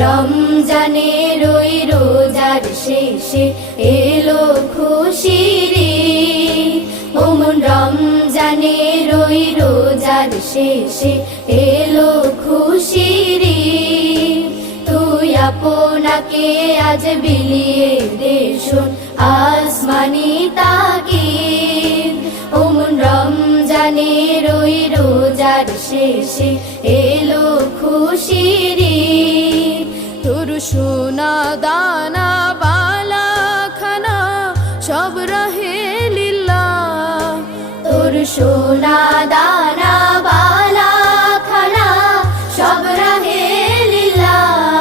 রমজানের ওই রোজার শেষে এলো খুশির ঈদ। ও মন রমজানের ওই রোজার শেষে এলো খুশির ঈদ। তুই আপনাকে আজ বিলিয়ে দে শোন আসমানি তাকিদ। ও মন রমজানের ওই রোজার শেষে এলো খুশির